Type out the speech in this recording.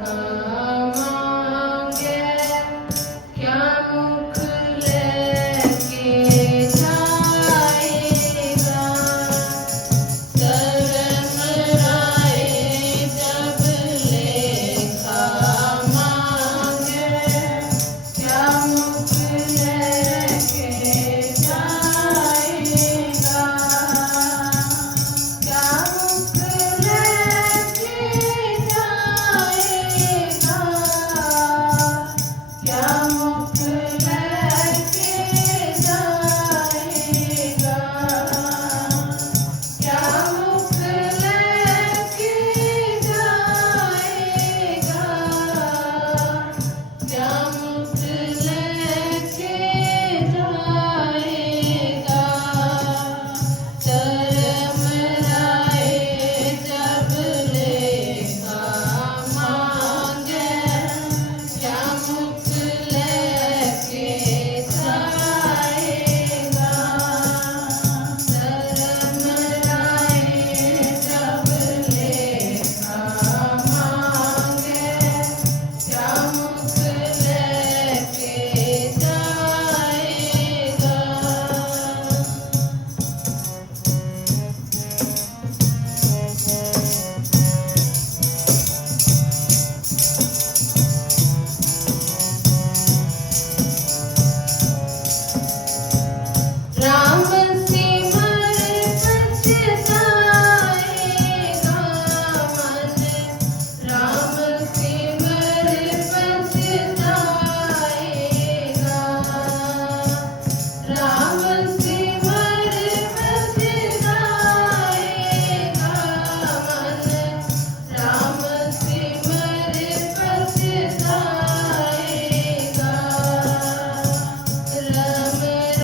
Uh,